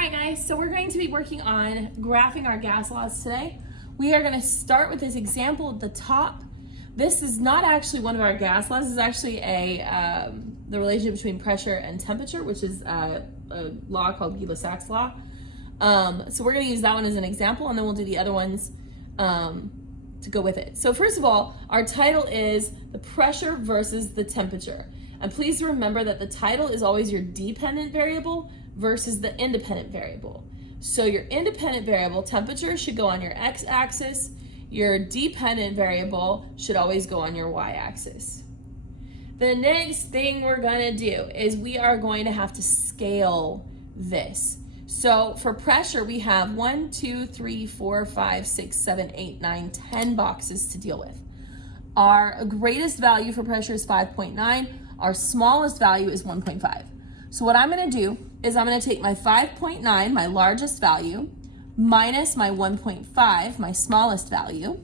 right, guys, so we're going to be working on graphing our gas laws today. We are going to start with this example at the top. This is not actually one of our gas laws. This is actually the relationship between pressure and temperature, which is a law called Gill-Sachs law. So we're going to use that one as an example, and then we'll do the other ones to go with it. So first of all, our title is the pressure versus the temperature. And please remember that the title is always your dependent variable versus the independent variable. So your independent variable, temperature, should go on your x-axis. Your dependent variable should always go on your y-axis. The next thing we're gonna do is we are going to have to scale this. So for pressure, we have 1, 2, 3, 4, 5, 6, 7, 8, 9, 10 boxes to deal with. Our greatest value for pressure is 5.9. Our smallest value is 1.5. So what I'm gonna do is I'm gonna take my 5.9, my largest value, minus my 1.5, my smallest value.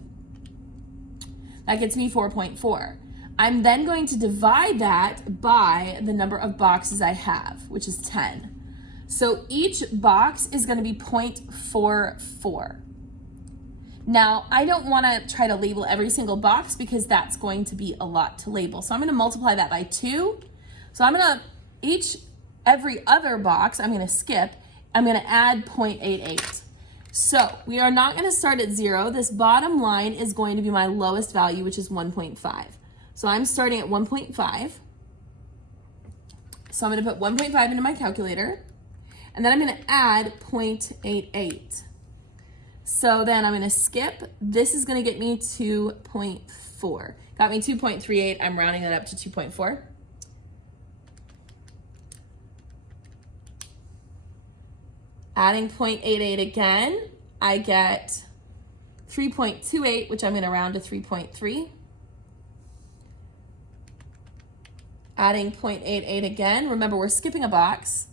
That gets me 4.4. I'm then going to divide that by the number of boxes I have, which is 10. So each box is gonna be 0.44. Now, I don't wanna try to label every single box because that's going to be a lot to label. So I'm gonna multiply that by 2. So I'm gonna, every other box, I'm gonna skip, I'm gonna add 0.88. So we are not gonna start at 0. This bottom line is going to be my lowest value, which is 1.5. So I'm starting at 1.5. So I'm gonna put 1.5 into my calculator, and then I'm gonna add 0.88. So then I'm gonna skip. This is gonna get me 2.4. Got me 2.38, I'm rounding that up to 2.4. Adding 0.88 again, I get 3.28, which I'm gonna round to 3.3. Adding 0.88 again, remember we're skipping a box.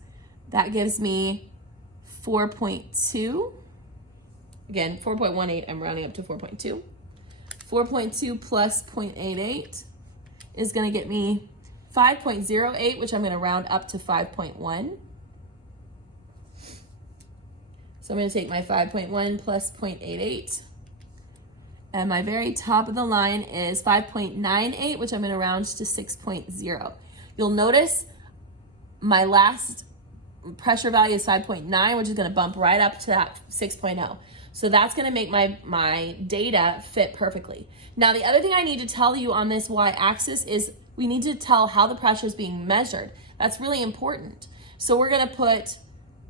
That gives me 4.2. Again, 4.18, I'm rounding up to 4.2. 4.2 plus 0.88 is gonna get me 5.08, which I'm gonna round up to 5.1. So I'm gonna take my 5.1 plus 0.88, and my very top of the line is 5.98, which I'm gonna round to 6.0. You'll notice my last pressure value is 5.9, which is gonna bump right up to that 6.0. So that's gonna make my data fit perfectly. Now, the other thing I need to tell you on this y-axis is we need to tell how the pressure is being measured. That's really important. So we're gonna put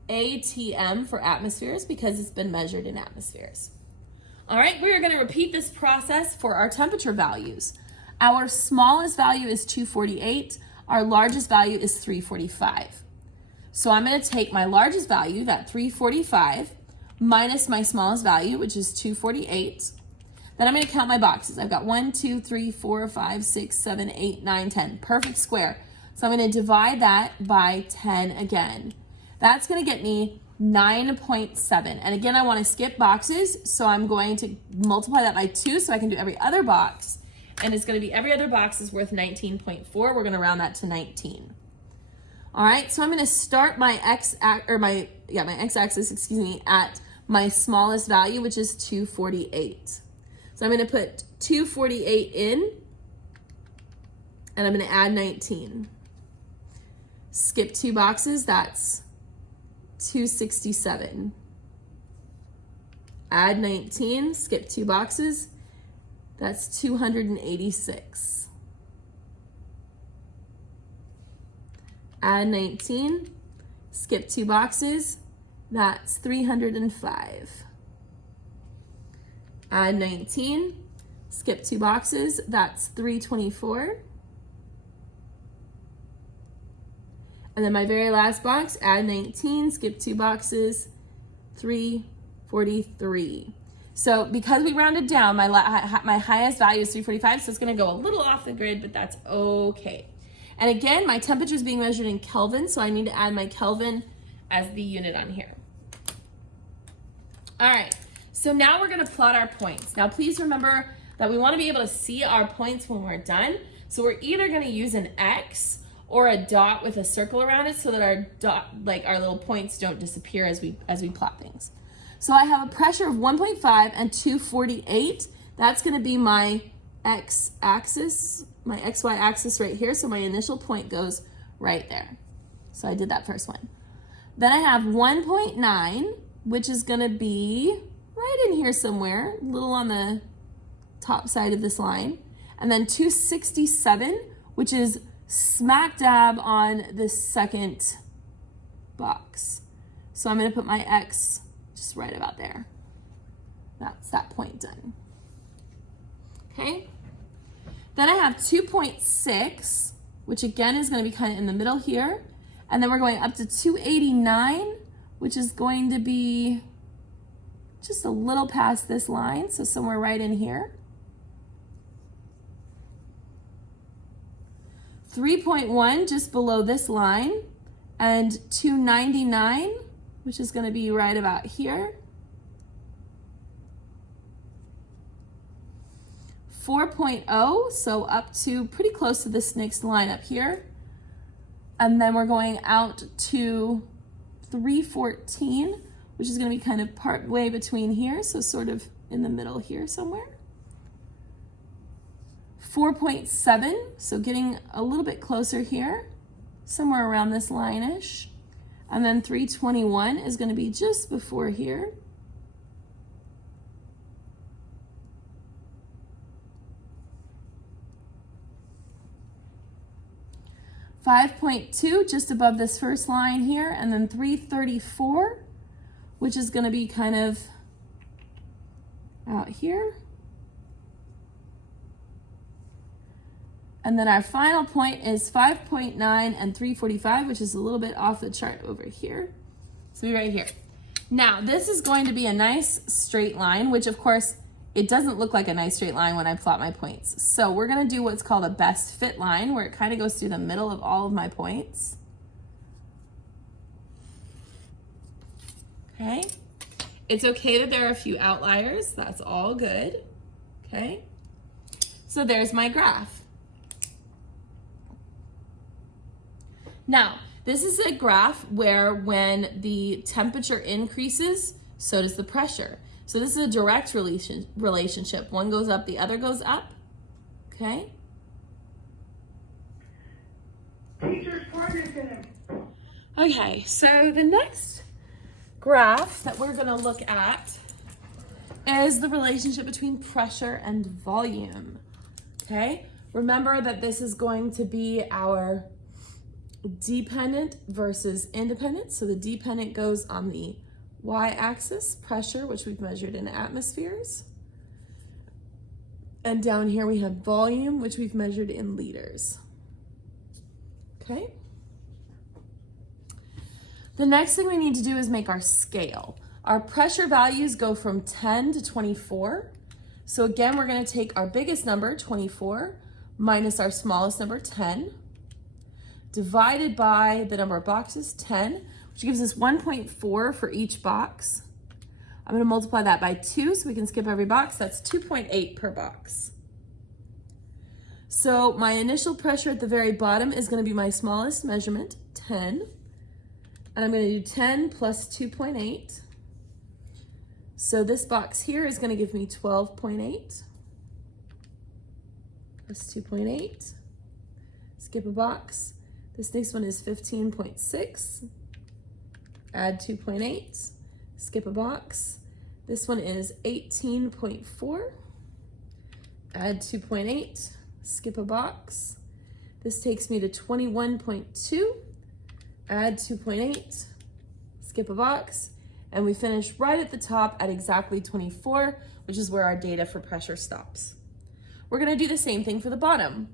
ATM for atmospheres because it's been measured in atmospheres. All right, we are gonna repeat this process for our temperature values. Our smallest value is 248. Our largest value is 345. So I'm gonna take my largest value, that 345, minus my smallest value, which is 248. Then I'm gonna count my boxes. I've got 1, 2, 3, 4, 5, 6, 7, 8, 9, 10. Perfect square. So I'm gonna divide that by 10 again. That's gonna get me 9.7. And again, I wanna skip boxes, so I'm going to multiply that by 2 so I can do every other box. And it's gonna be every other box is worth 19.4. We're gonna round that to 19. All right, so I'm gonna start my x-axis, excuse me, at my smallest value, which is 248. So I'm gonna put 248 in, and I'm gonna add 19. Skip 2 boxes, that's 267. Add 19, skip 2 boxes, that's 286. Add 19, skip 2 boxes, that's 305. Add 19, skip 2 boxes, that's 324. And then my very last box, add 19, skip 2 boxes, 343. So because we rounded down, my highest value is 345, so it's gonna go a little off the grid, but that's okay. And again, my temperature is being measured in Kelvin, so I need to add my Kelvin as the unit on here. All right, so now we're gonna plot our points. Now please remember that we wanna be able to see our points when we're done. So we're either gonna use an X or a dot with a circle around it so that our dot, like our little points don't disappear as we plot things. So I have a pressure of 1.5 and 248. That's going to be my x-axis, my xy axis right here. So my initial point goes right there. So I did that first one. Then I have 1.9, which is going to be right in here somewhere, a little on the top side of this line. And then 267, which is smack dab on this second box. So I'm going to put my x just right about there. That's that point done. Okay. Then I have 2.6, which again is going to be kind of in the middle here. And then we're going up to 289, which is going to be just a little past this line. So somewhere right in here. 3.1 just below this line, and 299, which is going to be right about here. 4.0, so up to pretty close to this next line up here. And then we're going out to 314, which is going to be kind of part way between here, so sort of in the middle here somewhere. 4.7, so getting a little bit closer here, somewhere around this line-ish. And then 321 is going to be just before here. 5.2 just above this first line here, and then 334, which is going to be kind of out here. And then our final point is 5.9 and 345, which is a little bit off the chart over here. So we're right here. Now, this is going to be a nice straight line, which of course, it doesn't look like a nice straight line when I plot my points. So we're gonna do what's called a best fit line, where it kind of goes through the middle of all of my points. Okay. It's okay that there are a few outliers. That's all good. Okay. So there's my graph. Now, this is a graph where when the temperature increases, so does the pressure. So this is a direct relationship. One goes up, the other goes up. Okay? Okay, so the next graph that we're going to look at is the relationship between pressure and volume. Okay? Remember that this is going to be our dependent versus independent. So the dependent goes on the y-axis, pressure, which we've measured in atmospheres. And down here we have volume, which we've measured in liters. Okay? The next thing we need to do is make our scale. Our pressure values go from 10 to 24. So again, we're going to take our biggest number, 24, minus our smallest number, 10, divided by the number of boxes, 10, which gives us 1.4 for each box. I'm going to multiply that by 2 so we can skip every box. That's 2.8 per box. So my initial pressure at the very bottom is going to be my smallest measurement, 10. And I'm going to do 10 plus 2.8. So this box here is going to give me 12.8 plus 2.8. Skip a box. This next one is 15.6. Add 2.8. Skip a box. This one is 18.4. Add 2.8. Skip a box. This takes me to 21.2. Add 2.8. Skip a box. And we finish right at the top at exactly 24, which is where our data for pressure stops. We're going to do the same thing for the bottom.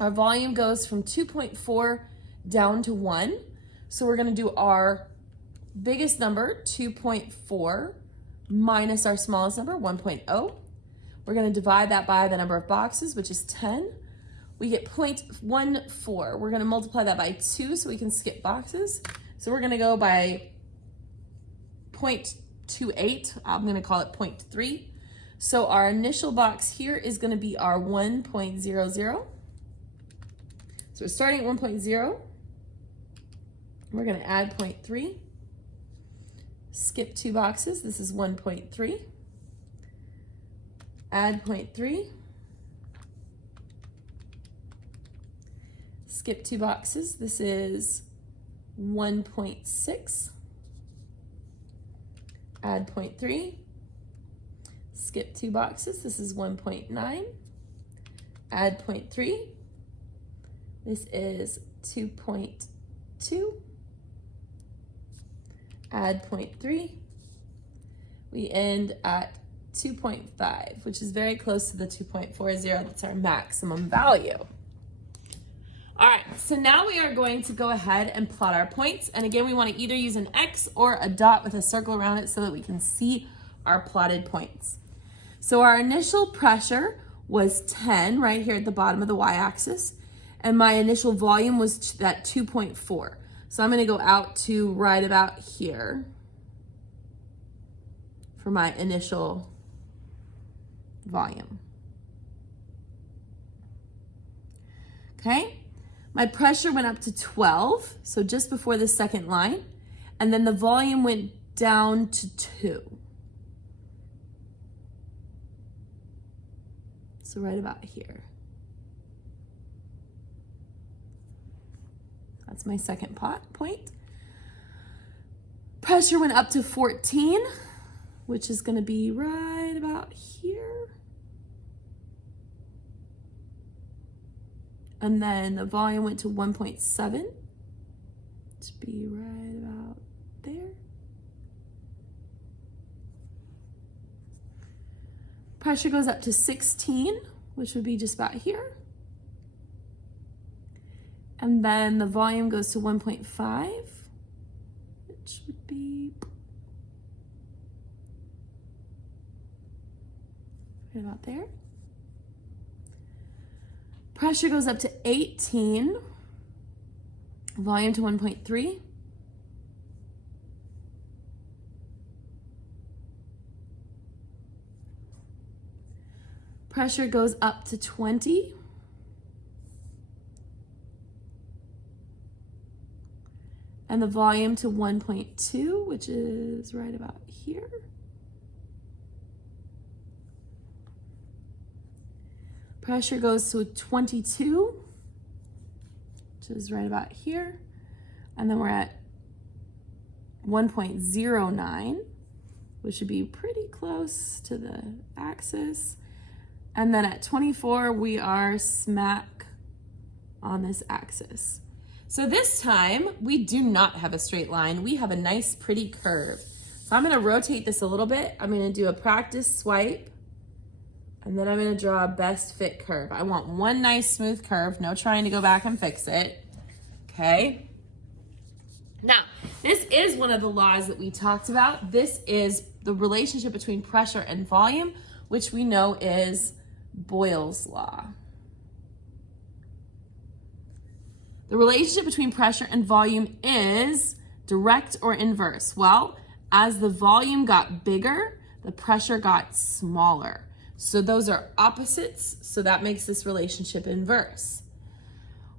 Our volume goes from 2.4 down to 1. So we're going to do our biggest number, 2.4, minus our smallest number, 1.0. We're going to divide that by the number of boxes, which is 10. We get 0.14. We're going to multiply that by 2 so we can skip boxes. So we're going to go by 0.28. I'm going to call it 0.3. So our initial box here is going to be our 1.00. So we're starting at 1.0. We're going to add 0.3. Skip 2 boxes. This is 1.3. Add 0.3. Skip 2 boxes. This is 1.6. Add 0.3. Skip 2 boxes. This is 1.9. Add 0.3. This is 2.2. Add 0.3. We end at 2.5, which is very close to the 2.40. That's our maximum value. All right, so now we are going to go ahead and plot our points. And again, we want to either use an X or a dot with a circle around it so that we can see our plotted points. So our initial pressure was 10 right here at the bottom of the y-axis, and my initial volume was at 2.4. So I'm going to go out to right about here for my initial volume. Okay, my pressure went up to 12, so just before the second line, and then the volume went down to 2. So right about here. That's my second point. Pressure went up to 14, which is going to be right about here. And then the volume went to 1.7, to be right about there. Pressure goes up to 16, which would be just about here. And then the volume goes to 1.5, which would be right about there. Pressure goes up to 18, volume to 1.3. Pressure goes up to 20. And the volume to 1.2, which is right about here. Pressure goes to 22, which is right about here. And then we're at 1.09, which should be pretty close to the axis. And then at 24, we are smack on this axis. So this time, we do not have a straight line. We have a nice, pretty curve. So I'm gonna rotate this a little bit. I'm gonna do a practice swipe, and then I'm gonna draw a best fit curve. I want one nice, smooth curve, no trying to go back and fix it, okay? Now, this is one of the laws that we talked about. This is the relationship between pressure and volume, which we know is Boyle's law. The relationship between pressure and volume is direct or inverse. Well, as the volume got bigger, the pressure got smaller. So those are opposites, so that makes this relationship inverse.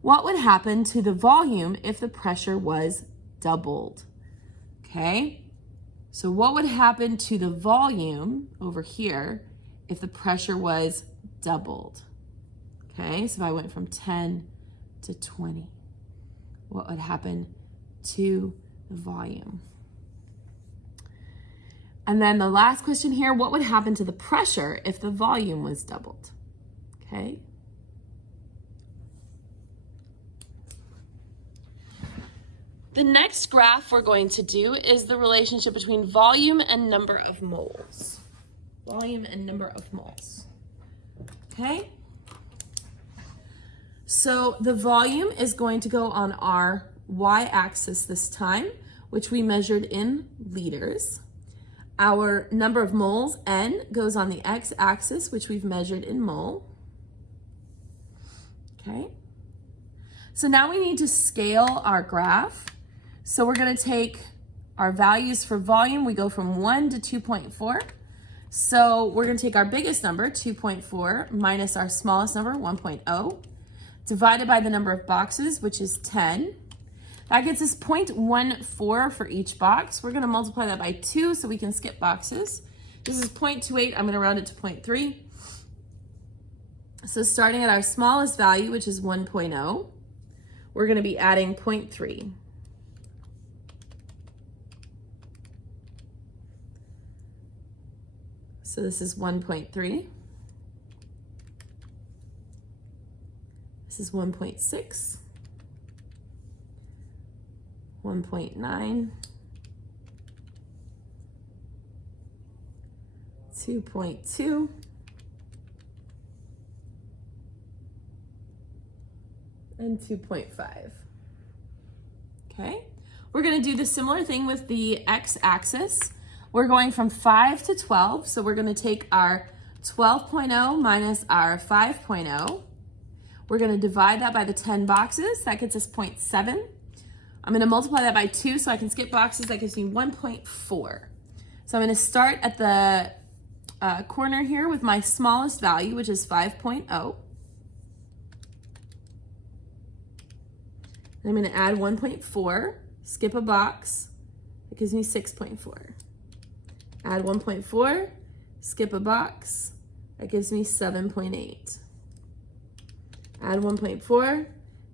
What would happen to the volume if the pressure was doubled? Okay, so what would happen to the volume over here if the pressure was doubled? Okay, so if I went from 10 to 20. What would happen to the volume? And then the last question here, what would happen to the pressure if the volume was doubled? Okay. The next graph we're going to do is the relationship between volume and number of moles. Volume and number of moles. Okay. So the volume is going to go on our y-axis this time, which we measured in liters. Our number of moles, N, goes on the x-axis, which we've measured in mole. Okay. So now we need to scale our graph. So we're going to take our values for volume. We go from 1 to 2.4. So we're going to take our biggest number, 2.4, minus our smallest number, 1.0. divided by the number of boxes, which is 10. That gets us 0.14 for each box. We're going to multiply that by 2 so we can skip boxes. This is 0.28. I'm going to round it to 0.3. So starting at our smallest value, which is 1.0, we're going to be adding 0.3. So this is 1.3. This is 1.6. 1.9, 2.2, and 2.5. Okay, we're going to do the similar thing with the x-axis. We're going from 5 to 12, so we're going to take our 12.0 minus our 5.0. We're going to divide that by the 10 boxes. That gets us 0.7. I'm going to multiply that by 2 so I can skip boxes. That gives me 1.4. So I'm going to start at the corner here with my smallest value, which is 5.0. And I'm going to add 1.4, skip a box. That gives me 6.4. Add 1.4, skip a box. That gives me 7.8. Add 1.4,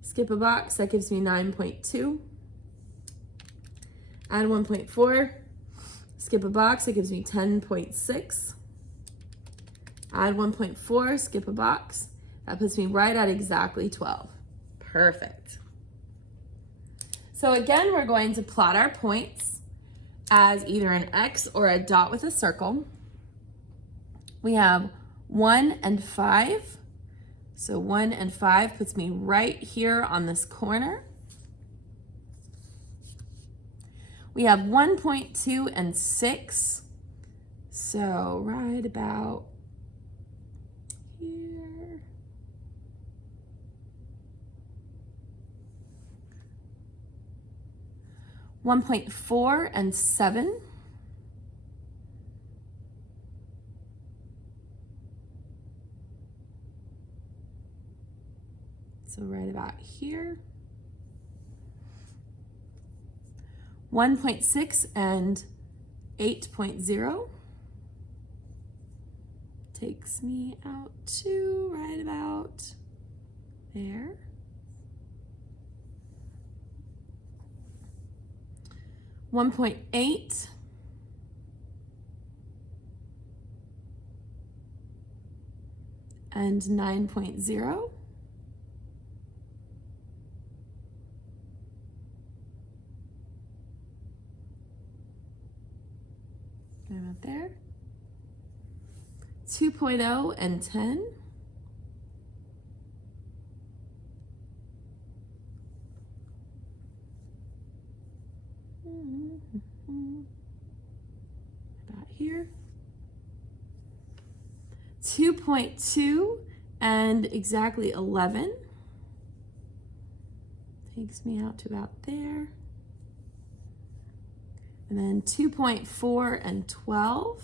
skip a box. That gives me 9.2. Add 1.4, skip a box, it gives me 10.6. Add 1.4, skip a box, that puts me right at exactly 12. Perfect. So again, we're going to plot our points as either an X or a dot with a circle. We have 1 and 5. So 1 and 5 puts me right here on this corner. We have 1.2 and 6, so right about here. $1.4 and 7. So right about here. 1.6 and 8.0 takes me out to right about there. 1.8 and 9.0. About there. 2.0 and 10. About here. 2.2 and exactly 11. Takes me out to about there. And then 2.4 and 12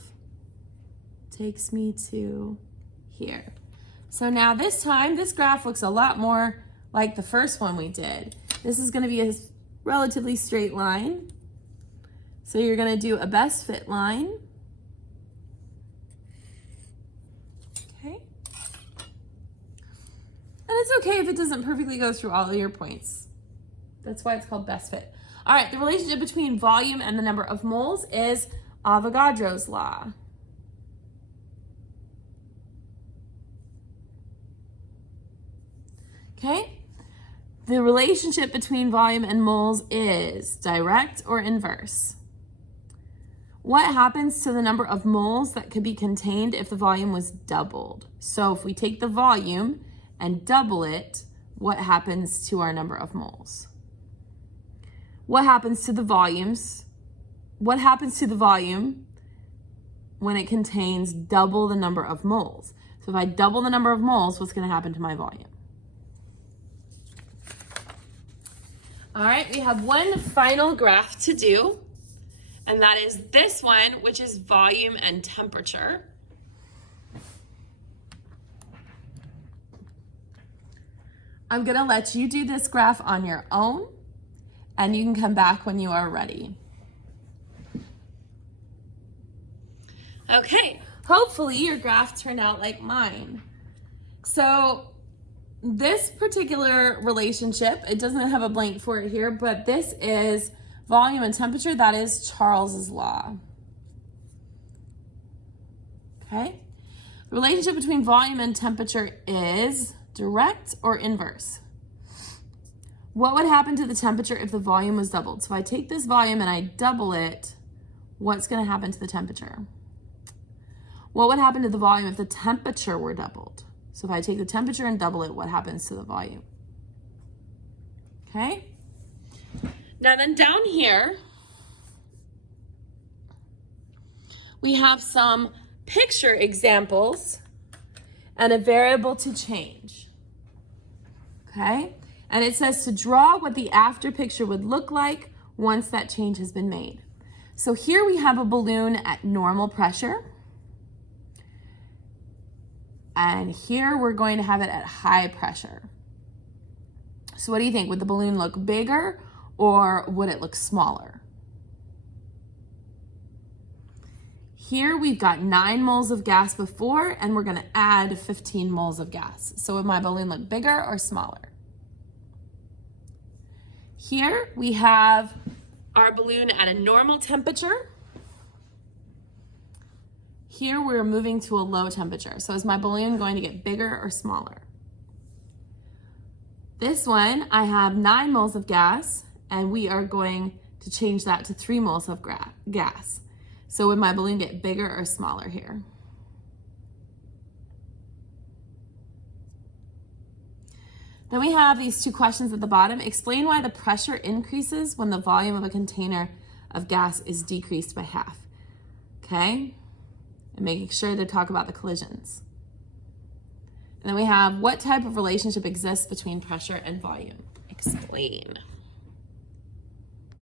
takes me to here. So now this time, this graph looks a lot more like the first one we did. This is gonna be a relatively straight line. So you're gonna do a best fit line. Okay. And it's okay if it doesn't perfectly go through all of your points. That's why it's called best fit. All right, the relationship between volume and the number of moles is Avogadro's law. Okay, the relationship between volume and moles is direct or inverse. What happens to the number of moles that could be contained if the volume was doubled? So if we take the volume and double it, what happens to our number of moles? What happens to the volumes? What happens to the volume when it contains double the number of moles? So if I double the number of moles, what's going to happen to my volume? All right, we have one final graph to do, and that is this one, which is volume and temperature. I'm gonna let you do this graph on your own, and you can come back when you are ready. Okay, hopefully your graph turned out like mine. So this particular relationship, it doesn't have a blank for it here, but this is volume and temperature. That is Charles's law. Okay, the relationship between volume and temperature is direct or inverse. What would happen to the temperature if the volume was doubled? So if I take this volume and I double it, what's going to happen to the temperature? What would happen to the volume if the temperature were doubled? So if I take the temperature and double it, what happens to the volume? Okay. Now then down here, we have some picture examples and a variable to change. Okay. And it says to draw what the after picture would look like once that change has been made. So here we have a balloon at normal pressure. And here we're going to have it at high pressure. So what do you think? Would the balloon look bigger or would it look smaller? Here we've got 9 moles of gas before, and we're going to add 15 moles of gas. So would my balloon look bigger or smaller? Here we have our balloon at a normal temperature. Here we're moving to a low temperature. So is my balloon going to get bigger or smaller? This one, I have 9 moles of gas, and we are going to change that to 3 moles of gas. So would my balloon get bigger or smaller here? Then we have these 2 questions at the bottom. Explain why the pressure increases when the volume of a container of gas is decreased by half. Okay? And making sure to talk about the collisions. And then we have what type of relationship exists between pressure and volume? Explain.